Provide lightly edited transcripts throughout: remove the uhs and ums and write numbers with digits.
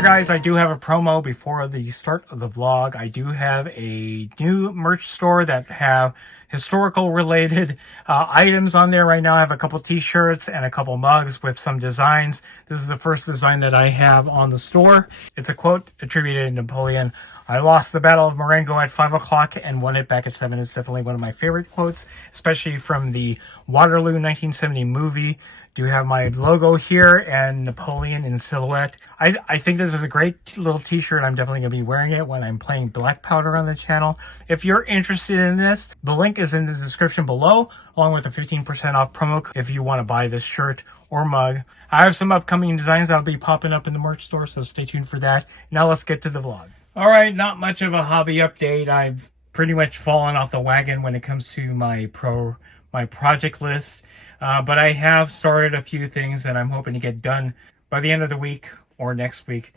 Alright guys, I do have a promo before the start of the vlog. I do have a new merch store that have historical related items on there right now. I have a couple t-shirts and a couple mugs with some designs. This is the first design that I have on the store. It's a quote attributed to Napoleon. I lost the Battle of Marengo at 5 o'clock and won it back at 7. It's definitely one of my favorite quotes, especially from the Waterloo 1970 movie. Do have my logo here and Napoleon in silhouette. I think this is a great little t-shirt. I'm definitely going to be wearing it when I'm playing Black Powder on the channel. If you're interested in this, the link is in the description below, along with a 15% off promo code if you want to buy this shirt or mug. I have some upcoming designs that'll be popping up in the merch store, so stay tuned for that. Now let's get to the vlog. All right, not much of a hobby update. I've pretty much fallen off the wagon when it comes to my project list. But I have started a few things that I'm hoping to get done by the end of the week or next week.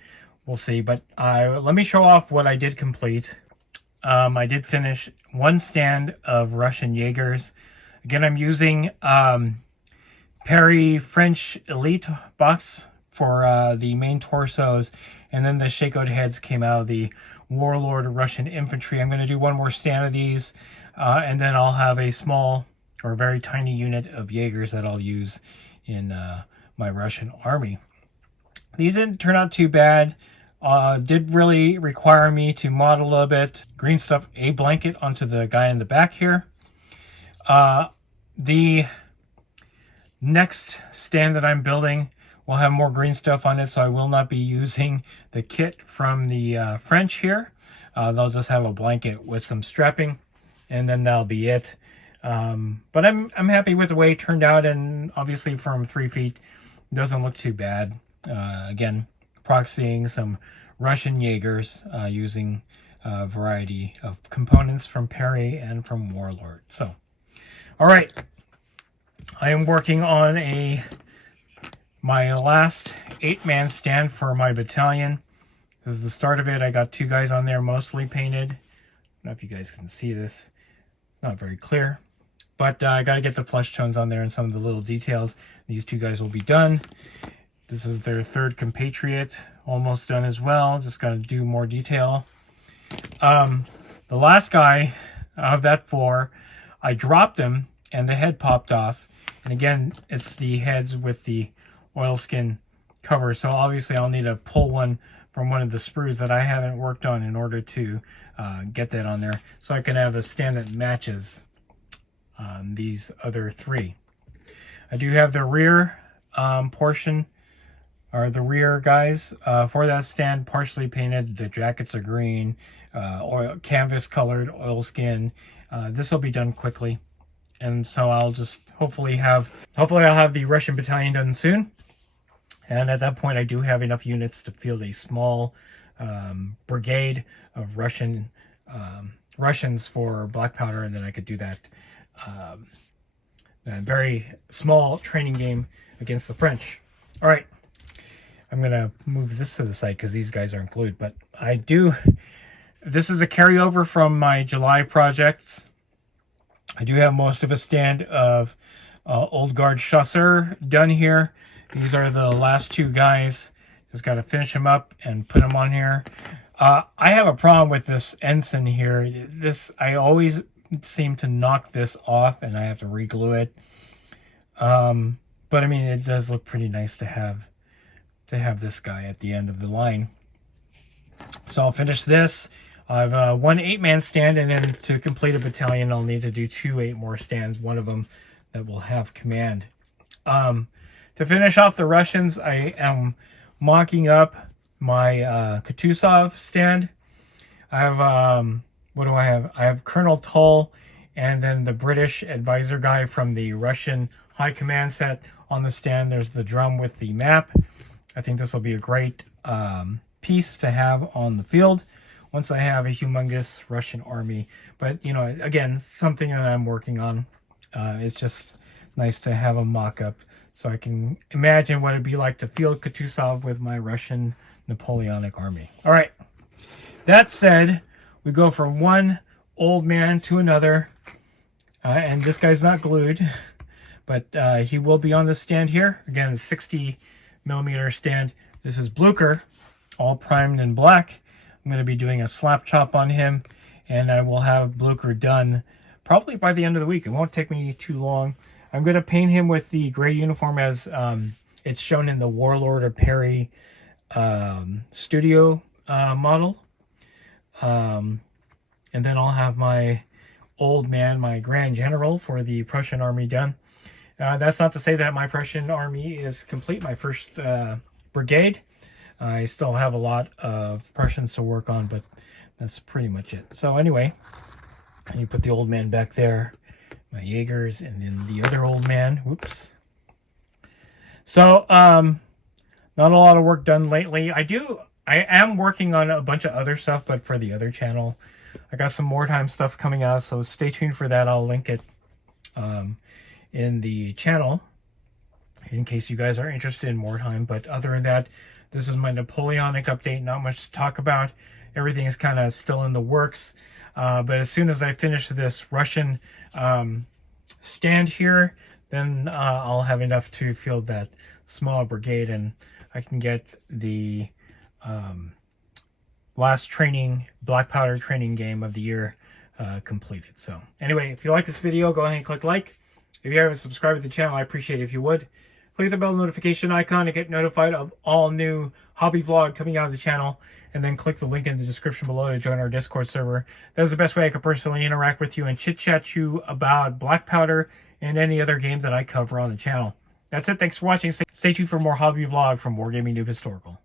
We'll see. But let me show off what I did complete. I did finish one stand of Russian Jaegers. Again, I'm using Perry French Elite box for the main torsos. And then the shakeout heads came out of the Warlord Russian Infantry. I'm going to do one more stand of these. And then I'll have a small or very tiny unit of Jaegers that I'll use in my Russian army. These didn't turn out too bad. Did really require me to mod a little bit. Green stuff a blanket onto the guy in the back here. The next stand that I'm building will have more green stuff on it, so I will not be using the kit from the French here. They'll just have a blanket with some strapping, and then that'll be it. But I'm happy with the way it turned out, and obviously from 3 feet it doesn't look too bad. Again, proxying some Russian Jaegers using a variety of components from Perry and from Warlord. So, all right, I am working on my last 8-man stand for my battalion. This is the start of it. I got 2 guys on there mostly painted. I don't know if you guys can see this. Not very clear. But I got to get the flesh tones on there and some of the little details. These 2 guys will be done. This is their 3rd compatriot. Almost done as well. Just got to do more detail. The last guy of that 4, I dropped him and the head popped off. And again, it's the heads with the oilskin cover. So obviously I'll need to pull one from one of the sprues that I haven't worked on in order to get that on there. So I can have a stand that matches these other 3. I do have the rear portion, or the rear guys for that stand partially painted. The jackets are green, oil canvas colored oilskin. This will be done quickly, and so I'll just hopefully I'll have the Russian battalion done soon. And at that point, I do have enough units to field a small brigade of Russians for Black Powder, and then I could do that very small training game against the French. All right, I'm gonna move this to the side because these guys aren't glued, but this is a carryover from my July projects. I do have most of a stand of Old Guard Chasseur done here. These are the last 2 guys. Just got to finish them up and put them on here. I have a problem with this ensign here. I always seem to knock this off and I have to re-glue it. But I mean, it does look pretty nice to have this guy at the end of the line. So I'll finish this. I have one 8-man stand, and then to complete a battalion, I'll need to do 2 8 more stands. One of them that will have command. To finish off the Russians, I am mocking up my Kutuzov stand. I have, what do I have? I have Colonel Tull and then the British advisor guy from the Russian High Command set on the stand. There's the drum with the map. I think this will be a great piece to have on the field once I have a humongous Russian army. But, you know, again, something that I'm working on. It's just nice to have a mock-up so I can imagine what it'd be like to field Kutuzov with my Russian Napoleonic army. All right. That said, we go from one old man to another. And this guy's not glued, but he will be on the stand here. Again, a 60 millimeter stand. This is Blucher. all primed in black. I'm going to be doing a slap chop on him, and I will have Blucher done probably by the end of the week. It won't take me too long. I'm going to paint him with the gray uniform as it's shown in the Warlord of Perry studio model. And then I'll have my old man, my Grand General for the Prussian army done. That's not to say that my Prussian army is complete, my first brigade. I still have a lot of Prussians to work on, but that's pretty much it. So anyway, you put the old man back there, my Jaegers, and then the other old man. Whoops. So, not a lot of work done lately. I am working on a bunch of other stuff, but for the other channel. I got some wartime stuff coming out, so stay tuned for that. I'll link it in the channel in case you guys are interested in wartime. But other than that, this is my Napoleonic update. Not much to talk about. Everything is kind of still in the works. But as soon as I finish this Russian stand here, then I'll have enough to field that small brigade, and I can get the last training, black powder training game of the year completed. So anyway, if you like this video, go ahead and click like. If you haven't subscribed to the channel, I appreciate it if you would. Click the bell notification icon to get notified of all new hobby vlog coming out of the channel. And then click the link in the description below to join our Discord server. That is the best way I could personally interact with you and chit-chat you about black powder and any other games that I cover on the channel. That's it. Thanks for watching. Stay tuned for more hobby vlog from WarGamingNewb Historical.